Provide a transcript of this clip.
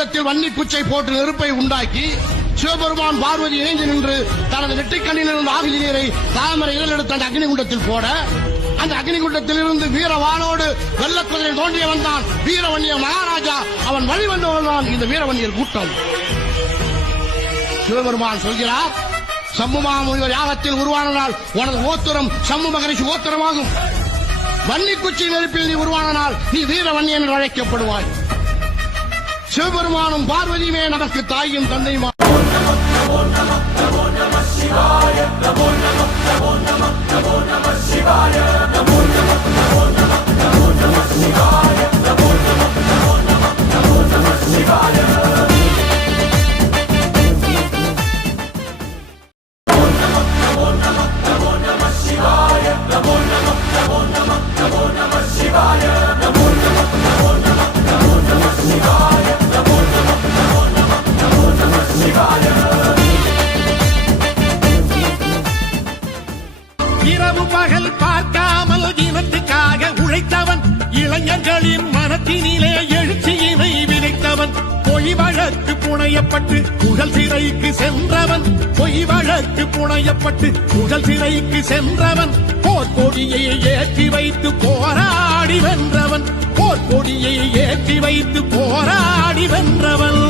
குண்டத்தில் வன்னி குச்சை போட்டு நெருப்பை உண்டாக்கி சிவபெருமான் பார்வதி இணைந்து நின்று தனது நெற்றிக்கண்ணிலிருந்து ஆகுதி நீரை தாமரை இதழெடுத்த அந்த அக்னிகுண்டத்தில் போட அந்த அக்னிகுண்டத்திலிருந்து வீரவானோடு வெள்ளக்குதிரை தோன்றிய வந்தான் வீரவன்னிய மகாராஜா. அவன் வழிவந்தவன் இந்த வீரவன்னியர் கூட்டம். சிவபெருமான் சொல்கிறார், சம்முமா முனிவர் யாகத்தில் உருவானால் உனது ஓத்திரம் சம்மு மகரிஷி ஓத்திரமாகும். வன்னி குச்சி நெருப்பில் நீ உருவானால் நீ வீரவன்னி என்று அழைக்கப்படுவாய். சிவபெருமானும் பார்வதியுமே நமக்கு தாயும் தந்தையுமா. இரவு பகல் பார்க்காமல் இனத்துக்காக உழைத்தவன், இளைஞர்களின் மனத்தினிலே எழுச்சியினை விதைத்தவன், பொய் வழக்கு புனையப்பட்டு புகழ் சிறைக்கு சென்றவன், பொய் வழக்கு புனையப்பட்டு புகழ் சிறைக்கு சென்றவன், போர்க்கொடியை ஏற்றி வைத்து போராடி வென்றவன், போர்க்கொடியை ஏற்றி வைத்து போராடி வென்றவன்.